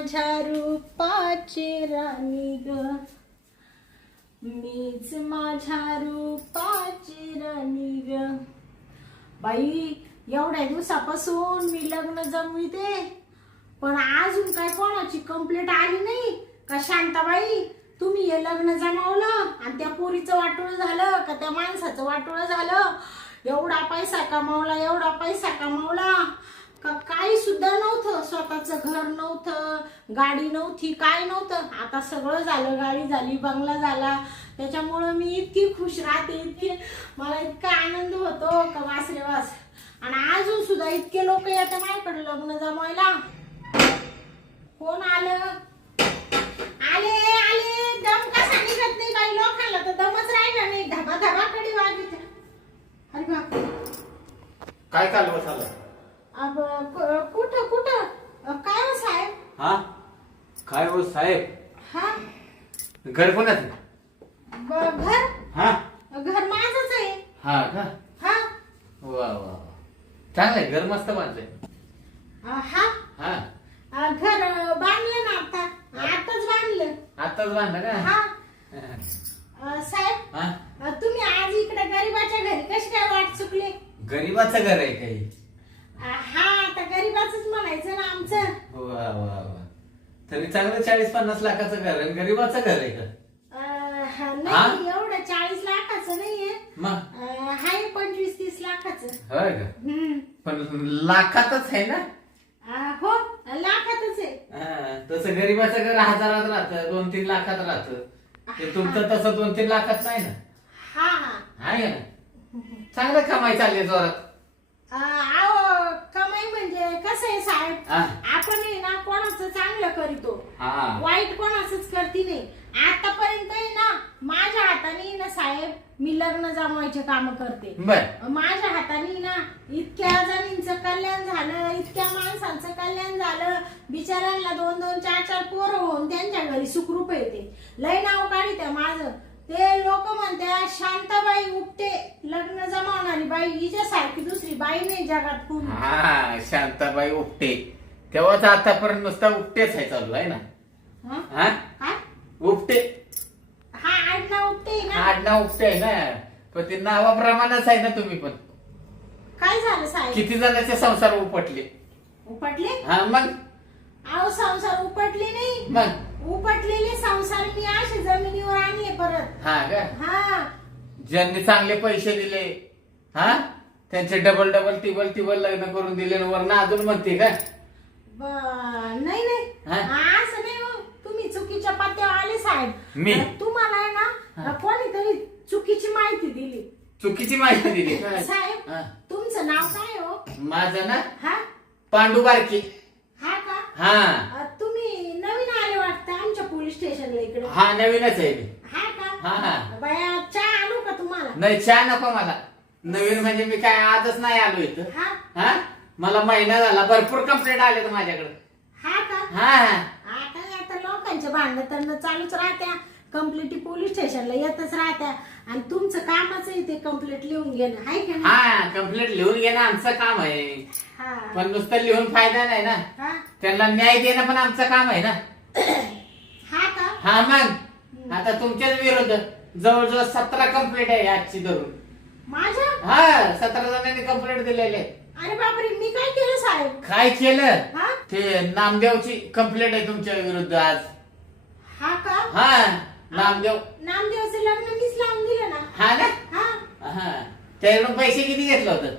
माझ्या रूपाची राणी ग, मीच माझ्या रूपाची राणी ग. बाई एवढ्या दिवसापासून मी लग्न जमविते, पण अजून काय कोणाची कंप्लेंट आली नाही का शांताबाई तुम्ही हे लग्न जमावलं आणि त्या पोरीचं वाटोळं झालं का त्या माणसाचं वाटोळं झालं, एवढा पैसा कमावला एवढा पैसा कमावला का काही सुद्धा नव्हतं, स्वतःचं घर नव्हतं, गाडी नव्हती, काय नव्हतं. आता सगळं झालं, गाडी झाली, बंगला झाला. त्याच्यामुळं मी इतकी खुश राहते, इतकी मला इतका आनंद होतो का वास रे वास. आणि अजून सुद्धा इतके लोक येतात माझ्याकडे लग्न जमायला. कोण आलं? आले आले, दम कसा निघत नाही बाई लोकांना, तर दमच राहिला नाही, धबा धबा कडी वाजते. अरे बाप, काय चालू झालं? अब कुठं कुठं काय हो साहेब? हा काय हो साहेब? हा घर कोणाचं? घर हा घर माझंच आहे. हा का? हा वा वा चांगलंय, घर मस्त बांधलंय. हा हा घर बांधलं ना, आताच बांधलं. आताच बांधलं का? हा साहेब, हा तुम्ही आज इकडे गरीबाच्या घरी कशी काय वाट चुकले? गरीबाचं घर आहे काही? हा आता गरीबाचंच म्हणायचं ना आमचं. वा वा वा, तरी चांगलं 40-50 लाखाचं घर आहे, गरीबाचं घर आहे का? नाही एवढं 40 लाखाचं नाहीये, मग आहे 25-30 लाखाचं. होय का? पण लाखातच आहे ना? हो लाखातच आहे. तसं गरीबाचं घर हजारात राहतं, 2-3 लाखात राहतं. ते तुमचं तसं 2-3 लाखात नाही ना? हा आहे ना? चांगलं कमाई चालली जोरात. अहो कमाई म्हणजे कसं आहे साहेब, हा. आपण आहे ना कोणाचं चांगलं करीतो, हा वाईट कोणाचंच करती नाही. आतापर्यंत आहे ना माझ्या हाताने ना साहेब मी लग्न जमवायचे काम करते. बर, माझ्या हाताने ना इतक्या जणींचं कल्याण झालं, इतक्या माणसांचं कल्याण झालं, बिचाऱ्यांना 2-2, 4-4 पोरं होऊन त्यांच्या घरी सुखरूप येते. लय नाव काढित्या माझं. ते लोक म्हणतात शांताबाई उपटे लग्न जमावणारी बाई, हिच्यासारखी दुसरी बाई नाही जगात कोणी. हा शांताबाई उपटे, तेव्हाच आतापर्यंत नुसता उपटेच आहे चालू आहे ना? हा काय उपटे, हा आडनाव उपटे ना? आडनाव उपटे आहे ना, पण ते नावाप्रमाणेच आहे ना तुम्ही पण. काय झालं साहेब? किती जणांचे संसार उपटले? उपटले? हा मग अहो संसार उपटले नाही, मग उपटलेले संसार मी असे जमिनीवर आणले परत. हा का? हा ज्यांनी चांगले पैसे दिले हा त्यांचे डबल डबल टिबल लग्न करून दिले, वरनं अजून म्हणते का? नाही नाही हा? असं नाही हो, तुम्ही चुकीच्या पत्त्यावर आले साहेब. मी? तुम्हाला आहे ना कोणीतरी चुकीची माहिती दिली. चुकीची माहिती दिली साहेब हा. तुमचं नाव काय हो? माझं ना हा पांडू बारकी. हा का? हा तुम्ही नवीन आले वाटतं आमच्या पोलीस स्टेशनला इकडे. हा नवीनच आहे मी. हा हा, का? हा. बाया चहा आणू का तुम्हाला? नाही चहा नको मला. नवीन म्हणजे मी काय आजच नाही आलो इथं. हा हा मला महिना झाला, भरपूर कंप्लेंट आले तर माझ्याकडे. हा का? हा हा आता लोकांचे भांडण तर चालूच राहत्या, कंप्लेंटी पोलीस स्टेशनला येतच राहत्या. आणि तुमचं कामच आहे ते कंप्लेंट लिहून घेणं, आहे का नाही? हा कंप्लेंट लिहून घेणं आमचं काम आहे, हा पण नुसतं लिहून फायदा नाही ना, हा त्यांना न्याय देणं पण आमचं काम आहे ना. हा का? हा मग आता तुमच्याच विरुद्ध जवळजवळ 17 कंप्लेंट आहे आजची धरून. माझ्या? हा 17 जणांनी कंप्लेंट दिलेले. अरे बापरे, मी काय केलं साहेब? काय केलं? हा ते नामदेवची कंप्लेंट आहे तुमच्या विरुद्ध आज. हा का? हा नामदेव. नामदेवचं लग्न मीच लावून दिलं ना. हा ना? हा हा त्याकडून पैसे किती घेतलं होतं?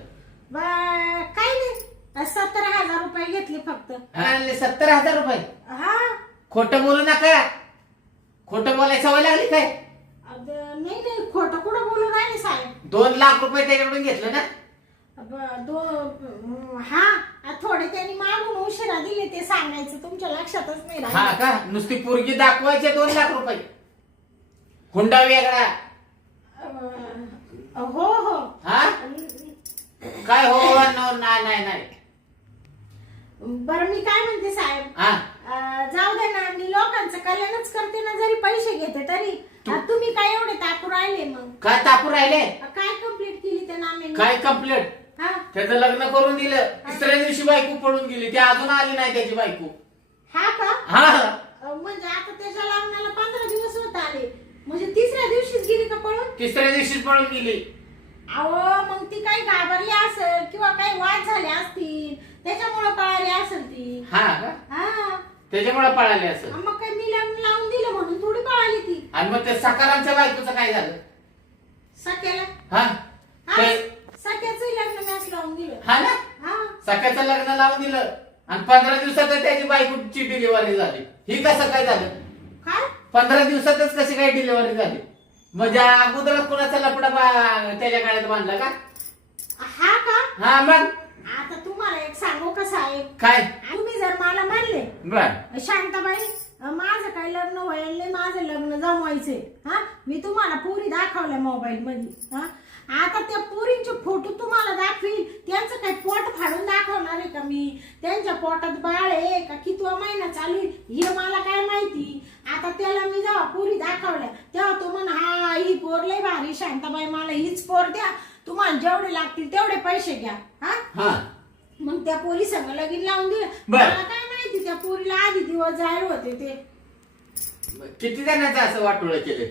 काय नाही, 17,000 रुपये घेतले फक्त. 70,000 रुपये? हा खोटं बोलू नका, खोटं बोलायची सवय लागली काय? नाही नाही खोटं कुठं बोलू राहिले साहेब. 2 लाख रुपये त्याच्याकडून घेतलं ना? हा थोडे त्यांनी मागून उशिरा दिले, ते सांगायचं तुमच्या लक्षातच नाही राहिलं. हा का? नुसती पोरगी दाखवायचे 2 लाख रुपये, हुंडा वेगळा. हो हो हा काय हो? नाही नाही. बरं मी काय म्हणते साहेब, हा जाऊ दे ना, मी लोकांचं कल्याणच करते ना, जरी पैसे घेते तरी. तुम्ही काय एवढे तापू राहिले? मग काय तापू राहिले? काय कंप्लीट केली त्या नामेने? काय कंप्लेंट? हा त्याचं लग्न करून दिलं, तिसऱ्या दिवशी बायको पळून गेली, ती अजून आली नाही त्याची बायको. हा का हा म्हणजे आता त्याच्या लग्नाला 15 दिवस होत आले, म्हणजे तिसऱ्या दिवशीच गेली का पळून? तिसऱ्या दिवशीच पळून गेली. अहो मग ती काही घाबरली असेल किंवा काही वाद झाले असतील त्याच्यामुळे पळाली असेल ती. हा का हा त्याच्यामुळे पळाली असं. मग काय मी लग्न लावून दिलं म्हणून थोडी पळाली ती. आणि मग ते सकारामच्या बायकोचं काय झालं? सख्याला हा हा, ते- सख्याचंही लग्न मॅच लावून दिलं. हा ना हा सकाळचं लग्न लावून दिलं आणि 15 दिवसातच त्याची बायकोची डिलिव्हरी झाली. ही कसं काय झालं? काय 15 दिवसातच कशी काय डिलिव्हरी झाली? म्हणजे अगोदरच कुणाचा लपडा त्याच्या काळात बांधला का? हा का हा मग आता तुम्हाला एक सांगू का साहेब, काय तुम्ही जर मला म्हणले बर शांताबाई माझं काही लग्न व्हायला नाही, माझं लग्न जमवायचंय, हा मी तुम्हाला पुरी दाखवल्या मोबाईल मध्ये, हा आता त्या पुरींचे फोटो तुम्हाला दाखवील, त्यांचं काही पोट फाडून दाखवणार आहे का मी? त्यांच्या पोटात बाळ आहे का कितवा महिना चालू आहे हे मला काय माहिती. आता त्याला मी जेव्हा पुरी दाखवल्या तेव्हा तो म्हण हा ही पोर लय भारी शांताबाई, मला हीच पोर द्या, तुम्हाला जेवढे लागतील तेवढे पैसे घ्या. हा हा मग त्या पोरी संग लगीन लावून दिलं. बर. मला काय माहिती त्या पोरीला आधी दिवस जाहीर होते ते. किती जणांचं असं वाटोळं केलं?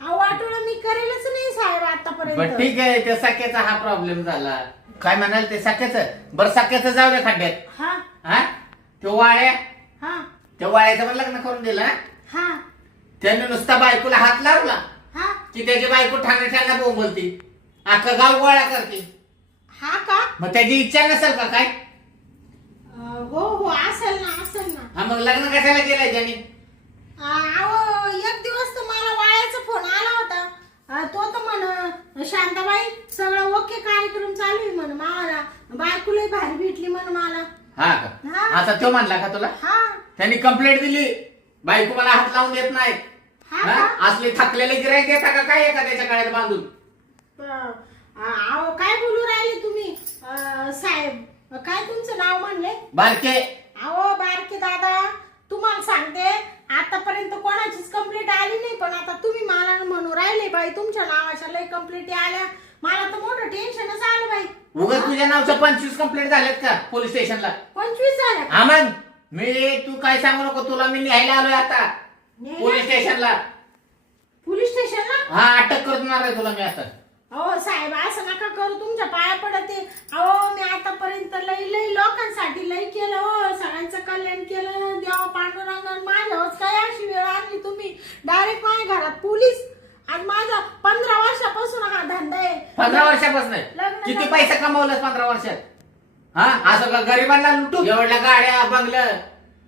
अहो वाटोळं मी करेलच नाही साहेब बर आतापर्यंत. ठीक आहे त्या सख्याचा हा प्रॉब्लेम झाला. काय म्हणाल ते सख्याचं? बरं सख्याचं जाऊ दे खड्ड्यात. हा हा तो वाळ्या हा त्या वाळ्याचं पण लग्न करून दिलं ना? हा त्याने नुसता बायकोला हात लावला हा की त्याची बायको ठाणा ठाणा बोंबलती, अख्खा गाव गोळा करते. हा का मग त्याची इच्छा नसेल का काय? हो हो असेल ना असेल ना. हा मग लग्न कशाला केलंय त्याने? अहो एक दिवस तर मला वाळ्याचा फोन आला होता. तो तर म्हण शांताबाई सगळं ओके कार्यक्रम चालू आहे म्हण, मला बायकोलाही भारी भेटली म्हण मला. हा हा. का आता तो म्हणला का तुला? हा त्यांनी कंप्लेंट दिली बायको मला हात लावून देत नाही. हा हा? का? असले थकलेले गिराईक देता का काय एखाद्याच्या काळात बांधून? अहो काय बोलू राहिले तुम्ही साहेब? काय तुमचं नाव म्हणले? बारके अहो बारके दादा तुम्हाला सांगते आतापर्यंत कोणाचीच कंप्लेंट आली नाही, पण आता तुम्ही मला म्हणू राहिले बाई तुमच्या नावाच्या लय कंप्लेंट आल्या, मला तर मोठं टेन्शनच आलं बाई. उगाच तुझ्या नावच्या 25 कंप्लेंट झाल्यात का पोलीस स्टेशनला? 25 झाल्या का? हा मग मी तू काय सांगू नको, तुला मी न्यायला आलोय आता न्यायला? पोलीस स्टेशनला. पोलीस स्टेशनला? हा अटक करणार आहे तुला मी आता. अहो साहेब असं नका करू, तुमच्या पाया पडते. अहो मी आतापर्यंत लई लई लोकांसाठी लई केलं, हो सगळ्यांचं कल्याण केलं, देवा पांडुरंगाने माझ्यावर काय अशी वेळ आणली तुम्ही? डायरेक्ट माझ्या घरात पोलीस. आज माझा 15 वर्षापासून हा धंदा आहे. 15 वर्षापासून लग्न किती झालं. पैसा कमवलास 15 वर्षात? हा असं का गरिबांना लुटू एवढ्या गाड्या बंगलं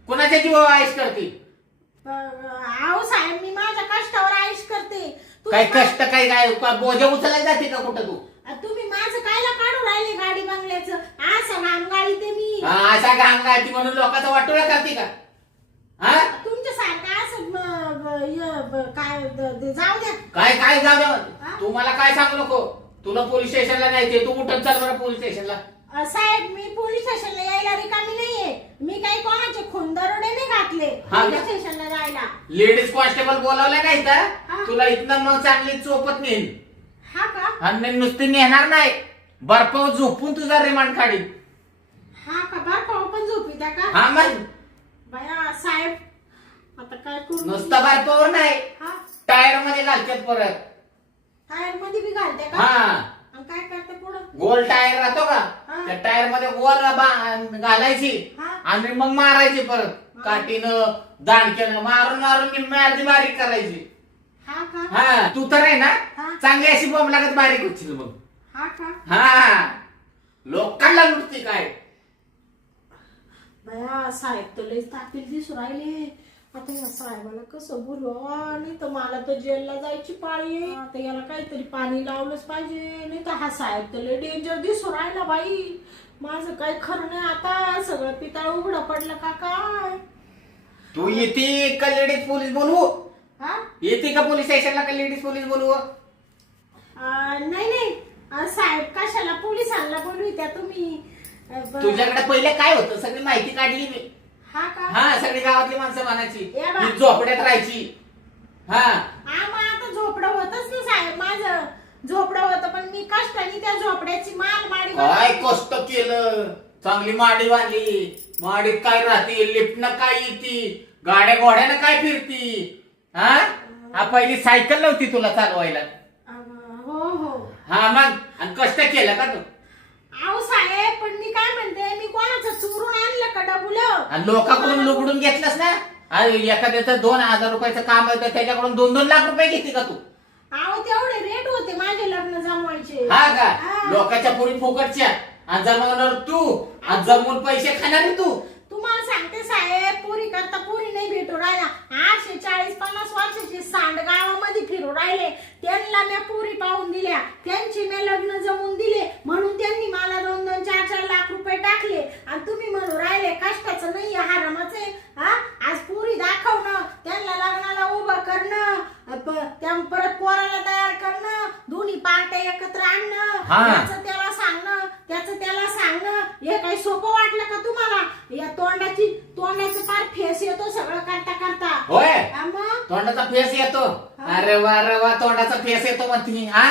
कुणाच्या जीव आयुष करते? अहो साहेब मी माझ्या कष्टावर आयुष करते. काय तुम्ही कष्ट काय बोजा उचलायला जाते का कुठं तू? तुम्ही माझं कायला काढू राहिले गाडी बंगल्याचं? असं नाम गाडी ते मी हा, असा घाण गायती म्हणून लोकांचा वाटोळा करते का? हा तुमच्या सारखं असं काय जाऊ द्या. काय काय जाऊ द्या. हा? तू मला काय सांगू नको, तुला पोलीस स्टेशनला न्यायचे, तू उठत चाल बरं पोलीस स्टेशनला. साहेब मी पोलीस स्टेशनला यायला रिकामी नाहीये, मी काही कोणाचे खून दरोडे नाही घातले हा पोलीस का? स्टेशनला जायला. लेडीज कॉन्स्टेबल बोलावल्या नाही हा. तर तुला इथनं मग चांगली चोपत नेईन. हा का? आणि नुसती नेणार नाही, बर्फावर झोपून तुझा रिमांड काढीन. हा का? बरं पण झोपी त्या का? हा मग बया साहेब आता काय करू? नुसता बर्फावर नाही, हा टायर मध्ये घालतात परत. टायर मध्ये बी घालते का? हा आणि काय करते पुढं? गोल टायर राहतो का, हा. त्या टायर मध्ये गोल घालायची हा. आणि मग मारायची परत काठीनं दांडक्यानं मारून मारून निम्मी अर्धी बारीक करायची. हा का? हा तू तर आहे ना हा. चांगली अशी बॉम्ब लागत बारीक होती मग. हा का? हा लोकांना लुटते काय? बया साहेब तर लई तापील दिसू राहिले. आता या साहेबाला कसं बोलवा, नाही तर मला तर जेलला जायची पाळी आहे. आता याला काहीतरी पाणी लावलंच पाहिजे, नाही तर हा साहेब तर लई डेंजर दिसू राहिला बाई. माझं काही खरं नाही, आता सगळं पितळ उघडं पडलं का काय? तू येते का लेडीज पोलीस बोलवू? हा येते का पोलीस स्टेशनला का लेडीज पोलीस बोलवू? नाही नाही साहेब कशाला पोलिसांना बोलवित्या तुम्ही? तुझ्याकडे पहिले काय होतं सगळी माहिती काढली मी. हा का? हा सगळी गावातली माणसं म्हणायची ए बा. ही झोपड्यात राहायची. हा मग आता झोपडं होतच ना साहेब, माझं झोपडं होतं पण मी कष्टाने त्या झोपड्याची माल माडी काय कष्ट केलं, चांगली माडी बांधली. माडीत काय राहते, लिफ्टनं काय येते, गाड्या घोड्यानं काय फिरती? हा पहिली सायकल नव्हती तुला चालवायला. हो हो. हा मग आणि कष्ट केलं का तू? अहो साहेब, पण मी काय म्हणते, मी कोणाचं चोरून आणलं का डबुलं? आणि लोकांकडून लुगडून घेतलंस ना? एखाद्याचं 2,000 रुपयाचं काम होतं त्याच्याकडून 2-2 लाख रुपये घेते का तू? अहो तेवढे रेट होते माझे लग्न जमवायचे. हा का? लोकांच्या पुरी फुकटच्या आणि जमवणार तू आणि जमवून पैसे खाणार तू. तुम्हाला सांगते साहेब, पुरी करता पुरी नाही भेटू राहिला. 40-50 वर्षाचे सांड गावामध्ये फिरू राहिले. त्यांना मी पुरी पाहून दिल्या, त्यांची मी लग्न जमवून दिले, म्हणून त्यांनी मला 2-2, 4-4 लाख रुपये टाकले. आणि तुम्ही म्हणू राहिले कष्टाचं नाही, हरामाचं आहे. आज पुरी दाखवणं, त्यांना लग्नाला उभं करणं, परत पोराला तयार करणं, दोन्ही पार्ट्या एकत्र आणणं, त्याचं त्याला सांगणं, त्याचं त्याला सांगणं, हे काही सोपं वाटलं का तुम्हाला? या तोंडाचं फार फेस येतो सगळं करता करता. होय, मग तोंडाचा फेस येतो. अरे वा तोंडाचा फेस येतो म्हणते. हा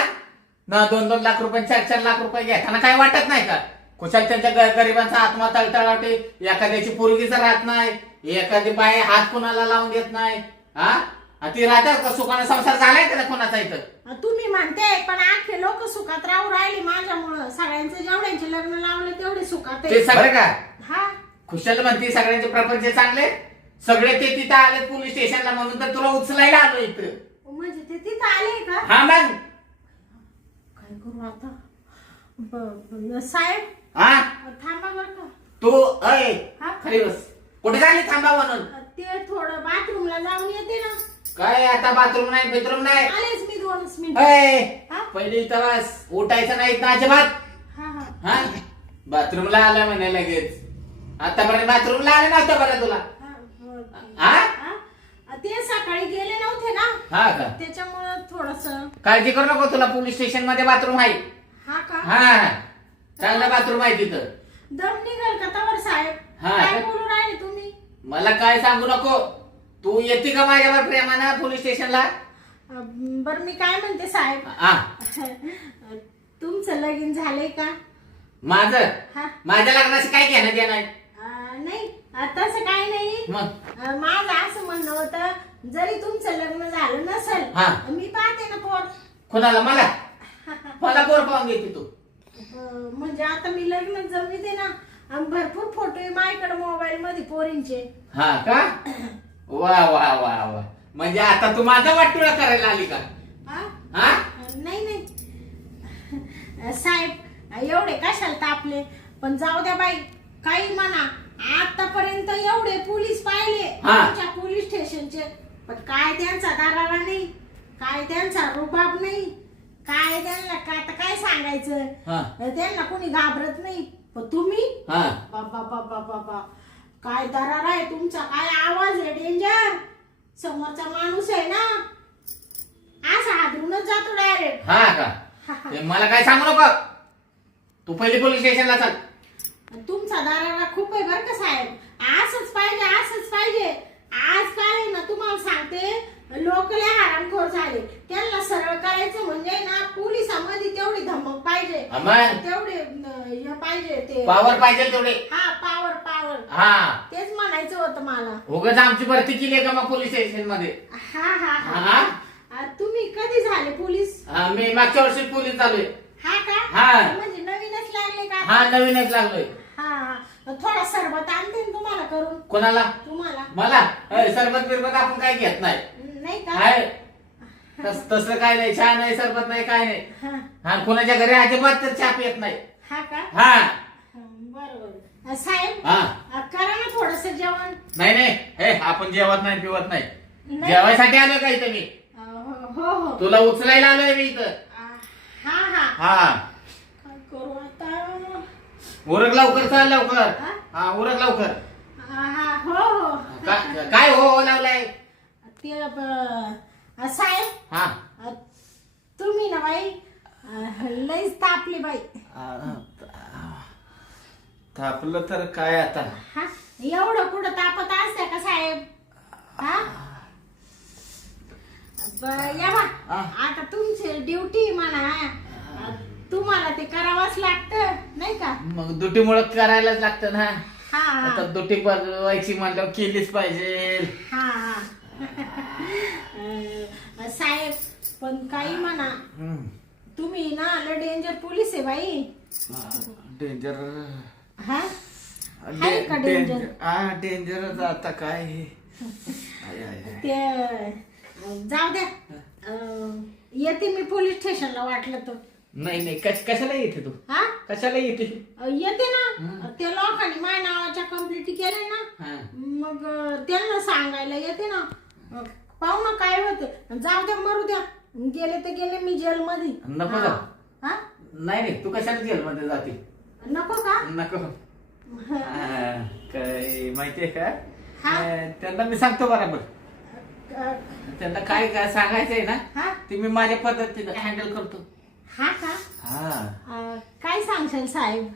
ना 2-2 लाख रुपये 4-4 लाख रुपये घेताना काय वाटत नाही का? कुशाल त्यांच्या गरिबांचा आत्मा तळतळावते. एखाद्याची पोरगीच राहत नाही, एखादी बाई हात कुणाला लावून देत नाही. हा ती राहतात सुखाने संसार झालाय का कोणाचा इथं? तुम्ही म्हणते, पण आखे लोक सुखात राहू राहिले माझ्यामुळं. सगळ्यांचे जेवढ्यांचे लग्न लावले तेवढे सुखात ते सगळे का? हा खुशाल म्हणते सगळ्यांचे प्रपंच चांगले, सगळे ते तिथं आले पोलीस स्टेशनला, म्हणून तर तुला उचलायला आलो इथं. म्हणजे ते तिथं आले का? हा मग काय करू आता? साहेब थांबा बर का. तू खरी बस. कुठे झाली थांबा म्हणून? ते थोडं बाथरूमला जाऊन येते ना. काय आता बाथरूम नाही बेडरूम नाही? आलेच मी 2 मिनिट. पहिले इथं बस, उठायचं नाही इथं अजिबात. हा बाथरूमला आला म्हणे लगेच. आतापर्यंत बाथरूमला आले नव्हतं बरं तुला? ते सकाळी गेले नव्हते ना. हा का? त्याच्यामुळं थोडस काळजी करू नको, तुला पोलीस स्टेशन मध्ये बाथरूम आहे. हा का? हा चांगला बाथरूम आहे तिथं. दम निघाल का तवर साहेब? काय बोलू राहिले तुम्ही? मला काय सांगू नको. तू येते का माझ्यावर प्रेमानं पोलीस स्टेशनला? बर मी काय म्हणते साहेब, तुमचं लगीन झालंय का? माझं? माझ्या लग्नाशी काय घेणं देणं आहे? नाही तसं काही नाही. माझं असं म्हणणं होतं, जरी तुमचं लग्न झालं नसेल, मी पाहते ना पोर. कोणाला? मला पोर पाहून घेते तू? म्हणजे आता मी लग्न जमविते ना, भरपूर फोटो आहे माझ्याकडे मोबाईल मध्ये पोरींचे. हा का? वा वा वा वा. म्हणजे आता तू माझा वाटोळा करायला आली का? नाही साहेब, एवढे कशाला तापले? पण जाऊ द्या बाई, काही म्हणा. आतापर्यंत एवढे पोलीस पाहिले तुमच्या पोलीस स्टेशनचे, पण काय त्यांचा दरारा नाही, काय त्यांचा रुबाब नाही, काय त्यांना काय सांगायचं. त्यांना कोणी घाबरत नाही. पण तुम्ही बाबा बाबा बाबा, काय दरारा आहे तुमचा, काय आवाज आहे, डेंजर. समोरचा माणूस आहे ना, असा हादरूनच जातो डायरेक्ट. हा का? मला काय सांगू नको, तू पहिले पोलीस स्टेशनला चल. तुमचा दरारा खूप आहे बरं का साहेब. असंच पाहिजे, असंच पाहिजे. आज काय ना तुम्हाला सांगते, लोक लय हरामखोर झाले. त्यांना सरळ करायचं म्हणजे ना, पोलिसांमध्ये तेवढी धमक पाहिजे, तेवढे हे पाहिजे, ते पावर पाहिजे तेवढे. पावर. तेच म्हणायचं होतं मला. उगाच आमची भरती केली का मग पोलीस स्टेशन मध्ये? तुम्ही कधी झाले पोलीस? मी मागच्या वर्षी पोलीस झालोय. हा का? म्हणजे नवीनच लागले का? नवीनच लागलोय. थोडा सरबत आणते तुम्हाला करून. कोणाला? तुम्हाला. मला? सरबत बिरबत आपण काय घेत नाही. नाही का? तसं काय नाही, चहा नाही, सरबत नाही, काय नाही. कोणाच्या घरी अजिबात तर चहा पित नाही. हा का? बरोबर. साहेब करा ना थोडस जेवण. नाही आपण जेवत नाही, पिवत नाही. जेवायसाठी आलोय का इथं मी? हो. तुला उचलायला आलोय मी इथं. काय करू आता? उरक लवकर, चल लवकर. उरक लवकर. हो. काय हो लावलाय ते साहेब, तुम्ही ना बाई लईच तापली बाई. तापलं तर काय आता? एवढं कुठं तापत असते का साहेब? या बा, आता तुमची ड्युटी म्हणा, तुम्हाला ते करावंच लागतं नाही का? मग ड्युटीमुळे करायलाच लागतं ना. हा. आता दुटी बजवायची म्हणल्यावर केलीच पाहिजे. हा हा. साहेब पण काही म्हणा, तुम्ही ना लय डेंजर पोलीस आहे बाई. डेंजर हा आहे का डेंजर? डेंजरच आता काय हे. ते जाऊ द्या, येते मी पोलीस स्टेशनला वाटलं तर. नाही कशाला येते तू? हा कशाला येते? येते ना, त्या लोकांनी माझ्या नावाच्या कंप्लीट केले ना, मग त्यांना सांगायला येते ना. पाहू ना काय होते. जाऊ द्या, मरू द्या, गेले तर गेले, मी जेल मध्ये नको जा. नाही तू कशाला जेल मध्ये जाते? नको का? नको. काय माहितीये का, त्यांना मी सांगतो बरोबर. त्यांना काय काय सांगायचंय ना ते मी माझ्या पद्धतीने हँडल करतो. हा का? काय सांगशाल साहेब?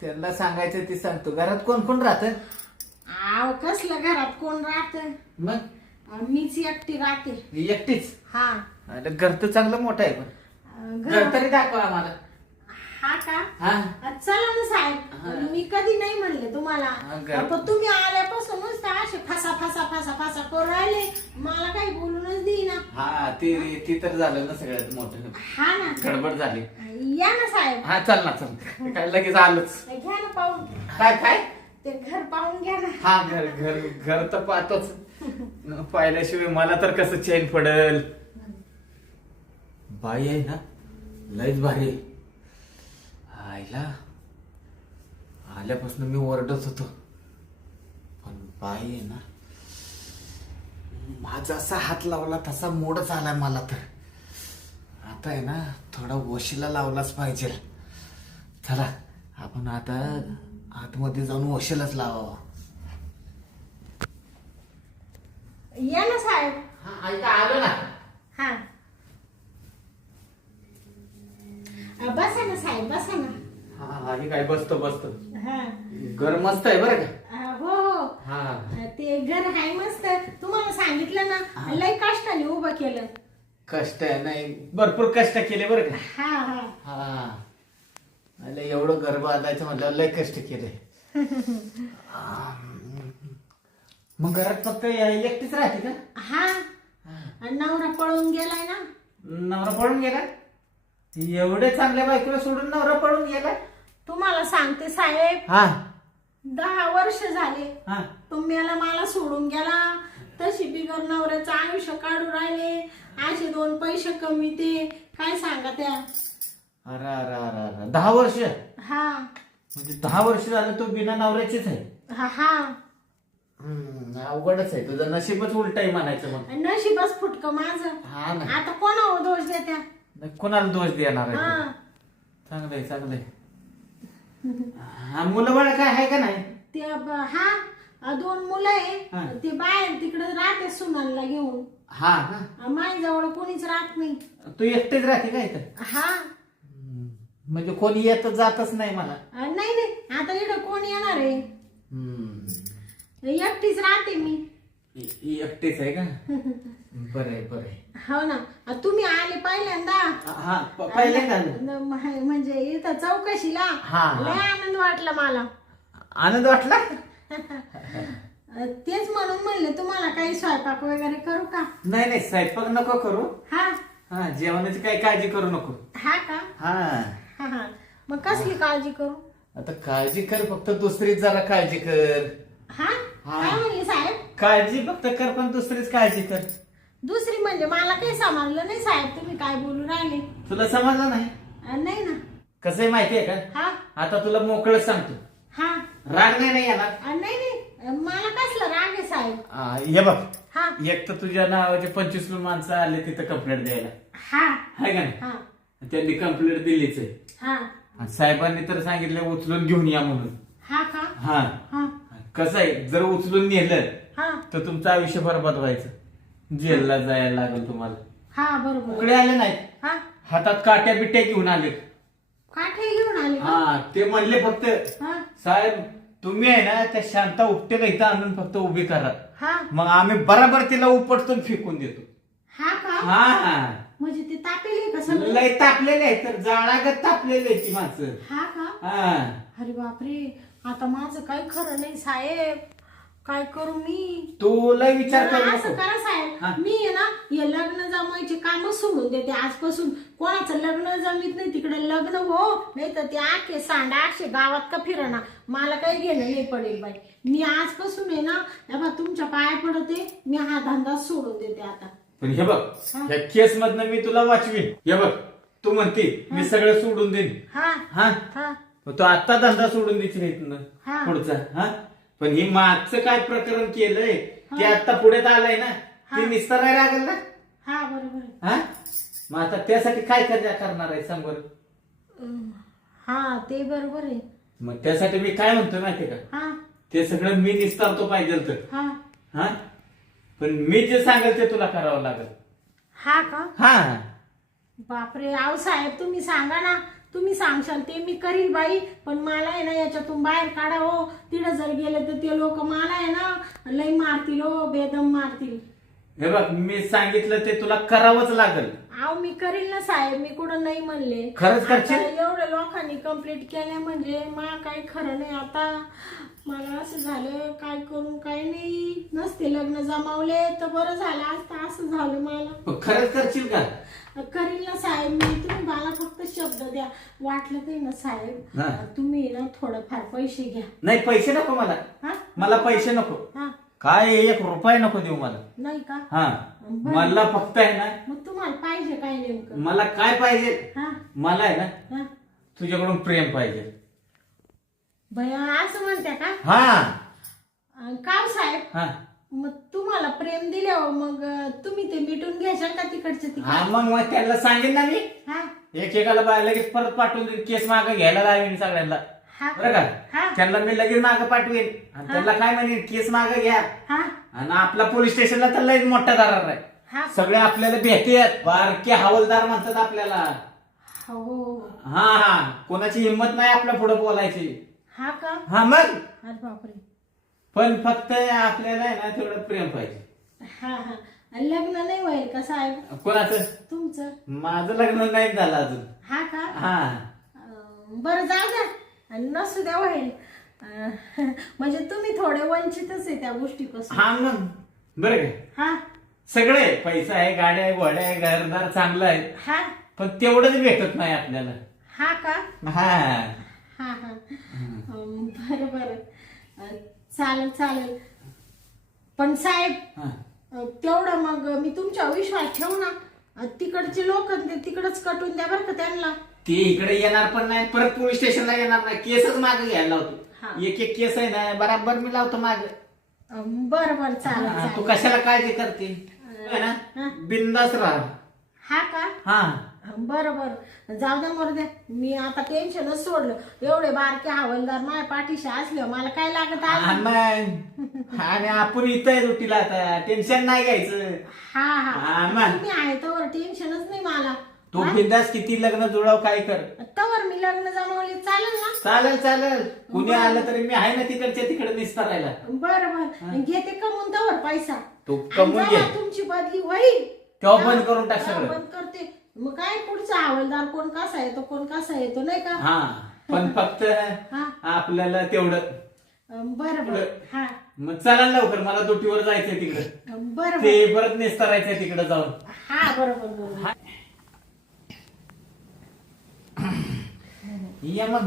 त्यांना सांगायचं ते सांगतो. घरात कोण कोण राहत? कसलं घरात कोण राहत? मग मीच एकटी राहते. एकटीच? हा. घर तर चांगलं मोठं आहे, पण घर तरी दाखवा आम्हाला. हा का? चला ना साहेब, मी कधी नाही म्हणले तुम्हाला, पण तुम्ही आल्यापासून नुसतं असे फासा फासा फासा फासा करून राहिले, मला काही बोलूनच देईना. हा ती तर झालं ना सगळ्यात मोठं. हा ना, गडबड झाली. या ना साहेब. हा चल ना, चल काय लगेच आलोच. घ्या ना पाहून. काय ते घर पाहून घ्या ना. हा घर तर पाहतोच. पाहिल्याशिवाय मला तर कसं चैन पडल. बाई आहे ना, लयच भारी आहे. आईला आल्यापासून मी ओरडत होतो, पण बाई आहे ना, माझा असा हात लावला तसा मोडच आलाय मला. तर आता आहे ना, थोडा वशीला लावलाच पाहिजे. चला आपण आता आतमध्ये जाऊन वशीलाच लावावा. या ना साहेब. हा ऐका, आलो ना. हा, बसा ना साहेब, बसा ना. हा हे काय, बसतो. हा, घर मस्त आहे बरं का. हो. हा, ते घर आहे मस्त. तुम्हाला सांगितलं ना, लय कष्टाने उभं केलं. कष्ट नाही, भरपूर कष्ट केले बरं का. हा. एवढं घर बांधायचं म्हटलं लय कष्ट केले. मग घरात फक्त एकटीच राहते का? हा, नवरा पळून गेलाय ना. नवरा पळून गेला? एवढे चांगल्या बायकोला सोडून नवरा पळून गेला? तुम्हाला सांगते साहेब, 10 वर्ष झाले तुम्ही मला सोडून गेला. तशी बिगर नवऱ्याचं आयुष्य काढून राहिले. असे 2 पैसे कमी, ते काय सांगा त्या. अरे 10 वर्ष? हा, म्हणजे 10 वर्ष झालं तू बिना नवऱ्याचीच आहे? हा. अवघडच आहे, तुझं नशीबच उलट आहे म्हणायचं. मग नशीबच फुटकं माझं. हा ना, आता कोणावर दोष देत्या? कोणाला दोष देणार आहे? चांगलंय. मुलं बाळ काय आहे का नाही? ते 2 मुलं आहे. ते बाहेर तिकडे राहते सुनांना घेऊन. माझ्याजवळ कोणीच राहत नाही. तू एकटेच राहते का इथं? हा, म्हणजे कोणी येत जातच नाही मला? नाही, आता इकडं कोण येणार आहे? एकटीच राहते मी. एकटीच आहे का? बरं आहे. हो ना, तुम्ही आले पहिल्यांदा. पहिल्यांदा म्हणजे इथं चौकशीला लय आनंद वाटला मला. आनंद वाटला? तेच म्हणून म्हणले तुम्हाला काही स्वयंपाक वगैरे करू का? नाही स्वयंपाक नको करू. हा, जेवणाची काही काळजी करू नको. हा का? हा. मग कसली काळजी करू? आता काळजी कर, फक्त दुसरीच जरा काळजी कर. काय म्हणले साहेब? काळजी फक्त कर, पण दुसरीच काळजी कर. दुसरी म्हणजे मला काही समजलं नाही साहेब, तुम्ही काय बोलू राहिले? तुला समजलं नाही? नाही ना. कसं आहे माहितीये का, आता तुला मोकळं सांगतो. राग नाही येणार? नाही, मला कसला राग आहे साहेब? हे बघ, एक तर तुझ्या नावाचे 25 माणसं आले तिथं कंप्लेंट द्यायला. हाय का नाही? त्यांनी कंप्लेंट दिलीच आहे. साहेबांनी तर सांगितलं उचलून घेऊन या म्हणून. कसं आहे, जर उचलून नेलं तर तुमचं आयुष्य बरबाद व्हायचं. जेलला जायला लागेल तुम्हाला. बरोबर. उकडे आले नाहीत, हातात काट्या बिट्या घेऊन आले. काठे घेऊन आले? ते म्हणले फक्त, साहेब तुम्ही आहे ना त्या शांता उपटे इथं आणून फक्त उभी करा, मग आम्ही बराबर तिला उपटतून फेकून देतो. म्हणजे ते तापेले का सगळे? लय तापलेले आहे, तर जाळागत तापलेले ती माणसं. अरे बापरे, आता माझं काही खरं नाही साहेब, काय करू मी? तुला विचार करू असं नको. करा हा. साहेब, मी आहे ना हे लग्न जमायचे काम सोडून देते आजपासून. कोणाचं लग्न जमीत नाही तिकडे लग्न हो, नाही तर ते आखे सांडा आखे गावात का फिरणा, मला काही घेणं नाही पडेल बाई. मी आजपासून आहे ना बा तुमच्या पाया पडते, मी हा धंदा सोडून देते आता. पण हे बघ, या केस मधनं मी तुला वाचवीन. हे बघ, तू म्हणते मी सगळं सोडून देईन. हा हा हा मग तू आता धंदा सोडून देशील इथनं हा. पुढचा. हा पण हे मागचं काय प्रकरण केलंय ते आता पुढे आलंय ना, ते निस्तरायला लागेल ना. हा बरोबर आहे. हा मग आता त्यासाठी काय करणार आहे सांग बरं. हा ते बरोबर आहे. मग त्यासाठी मी काय म्हणतो माहितीये का, हा ते सगळं मी निस्तारतो पाहिजे तर. हा हा पण मी जे सांगेल ते तुला करावं लागेल. हा का? हा बापरे, आहो साहेब तुम्ही सांगा ना, तुम्ही सांगशाल ते मी करील बाई. पण मला आहे ना याच्यातून बाहेर काढा हो. तिकडे जर गेले तर ते लोक मला आहे ना लई मारतील हो, बेदम मारतील. हे बघ, मी सांगितलं ते तुला करावंच लागेल. आहो मी करील ना साहेब, मी कुठं नाही म्हणले. खरंच करशील? आता एवढ्या लोकांनी कंप्लीट केल्या म्हणजे मला काही खरं नाही आता. मला असं झालं काय करून काय नाही, नसते लग्न जमावले तर बरं झालं असतं. असं झालं मला. मग खरंच करशील का? करील ना साहेब मी, तुम्ही मला फक्त शब्द द्या. वाटलं ते ना साहेब, हा. तुम्ही ना थोडंफार पैसे घ्या. नाही पैसे नको मला. हा मला पैसे नको, हा काय 1 रुपया नको देऊ मला. नाही का? हा बरं. मला फक्त आहे ना, मग तुम्हाला पाहिजे काय नेमकं? मला काय पाहिजे, हा मला आहे ना हा तुझ्याकडून प्रेम पाहिजे. भया असं म्हणत्या का? हा का हो साहेब? हा मग तुम्हाला प्रेम दिल्यावर मग तुम्ही ते मिटून घ्याल का तिकडचं हा तिकडे? मग त्याला सांगेन ना मी, हा एकेकाला लगेच परत पाठवून देईन, केस मागे घ्यायला लावेन सगळ्यांना. हा बरं हा. का, त्यांना मी लगेच मागे पाठवेन आणि त्यांना काय म्हणेन, केस मागे घ्या. हा आणि आपला पोलीस स्टेशनला तर लयच मोठा दरार आहे. हा सगळे आपल्याला भेटतात, बारके हवालदार म्हणतात आपल्याला. हो. हा हा कोणाची हिंमत नाही आपल्या पुढे बोलायची. हा का? हा मग अरे बापरे. पण फक्त आपल्याला आहे ना तेवढं प्रेम पाहिजे. हा हा. आणि लग्न नाही होईल का साहेब कोणाचं? तुमचं? माझं लग्न नाही झालं अजून. हा का? हा बरं जाऊ द्या, आणि नसू द्या होईल. म्हणजे तुम्ही थोडे वंचितच आहे त्या गोष्टीपासून. हा मग बरं का, हा सगळे पैसा आहे, गाड्या आहे, घोड्या आहे, घरदार चांगलं आहे, हा पण तेवढंच भेटत नाही आपल्याला. हा का? हा हा हा. बरं बरं. चालेल चालेल. पण साहेब हा. तेवढं मग मी तुमच्या विश्वास ठेवू ना. तिकडचे लोक तिकडच कटून द्या बरं का त्यांना. ते इकडे येणार पण नाही, परत पोलीस स्टेशनला येणार नाही, केसच मागे घ्यायला लावतो. हा. एक एक केस आहे ना बराबर मी लावतो मागे. बरं बरं चालेल हा, तू चालेल. कशाला काळजी करते, है ना, हा. बिंदास राहा. हा का? हा बरं बरं जाऊ द्या मरू द्या. मी आता टेन्शनच सोडलं. एवढे बारके हवालदार माझ्या पाठीशी असल्यावर मला काय लागत हा, आहे? मग आणि आपण इथं आहे ड्युटीला, आता टेन्शन नाही घ्यायचं. हा हा, हा. मग. तुम्ही आहे तर टेन्शनच नाही मला. तू हा? बिंदास किती लग्न जुळाव काय कर, तवर मी लग्न जमवले चालेल ना? चालेल चालेल. कुणी आलं तरी मी आहे ना तिकडच्या तिकडे निस्तारायला. बरं बरं घेते कमवून तवर पैसा. तू आणि कमवून घे, जेव्हा तुमची बदली होईल तेव्हा बंद करून टाक हा, सगळं. बंद करते. मग काय पुढचा हवालदार कोण कसा येतो कोण कसा येतो नाही का? हा पण फक्त हा आपल्याला तेवढं. बरं बरं. हा मग चला लवकर, मला ड्युटीवर जायचंय तिकडे. बरं बरं. ते परत निस्तारायचंय तिकडे जाऊन. हा बरोबर बरोबर. या मग,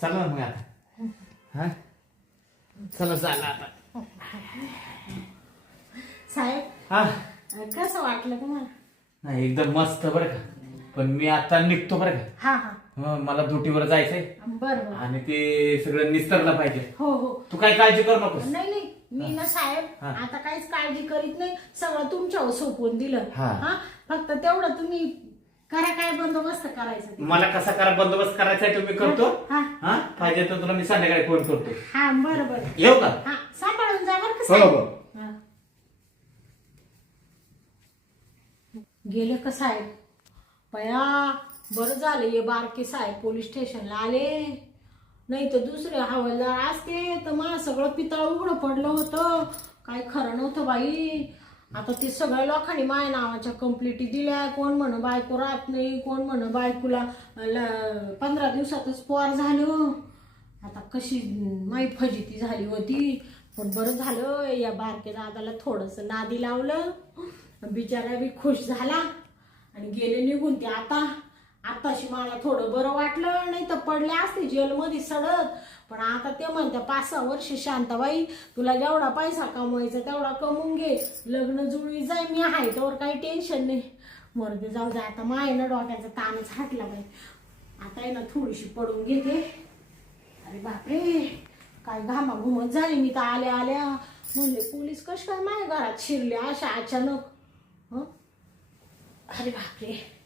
चला मग आता. हा चला झालं आता. साहेब हा कसं वाटलं तुम्हाला? नाही एकदम मस्त बरं का, पण मी आता निघतो बरं का. हा हा मला ड्युटीवर जायचंय बरं बरं. आणि ते सगळं निस्तरलं पाहिजे. हो हो. तू काही काळजी करू नकोस. नाही नाही मी ना साहेब हा. आता काहीच काळजी करीत नाही. सगळं तुमच्यावर सोपवून दिलं. हा. हा फक्त तेवढं तुम्ही करा, काय बंदोबस्त करायचा ते. मला कसा करा बंदोबस्त करायचा आहे तो मी करतो. हा हा पाहिजे तर तुला मी संध्याकाळी फोन करतो. हा बरं बरं. येऊ का? हा सांभाळून जा बरं का हो साहेब. हो. हा. गेले का साहेब? बया बरं झालं हे बारके साहेब पोलीस स्टेशनला आले, नाही तर दुसरे हवालदार असते तर मला सगळं पितळ उघडं पडलं होतं. काय खरं नव्हतं बाई. आता ते सगळ्या लोकांनी माझ्या नावाच्या कंप्लेंटी दिल्या. कोण म्हण बायको राहत नाही, कोण म्हण बायकोला 15 दिवसातच पोर झालं. आता कशी माई फजिती झाली होती, पण बरं झालं या बारके दादाला थोडंसं नादी लावलं, बिचारा बी खुश झाला आणि गेले निघून ते. आताशी मला थोडं बरं वाटलं, नाही तर पडले असते जेलमध्ये सडत. पण आता ते म्हणते 5-6 वर्ष शांताबाई, तुला जेवढा पैसा कमवायचा तेवढा कमवून घे, लग्न जुळवी जाय, मी आहे त्यावर काही टेन्शन नाही. मरते जाऊ दे, आता माय ना डोक्याचा ताणच हटला बाई. आता आहे ना थोडीशी पडून घेते. अरे बापरे, काय घामाघुमत झाली. मी तर आल्या आल्या म्हणले पोलीस कश काय माझ्या घरात शिरले अशा अचानक. अरे बापरे.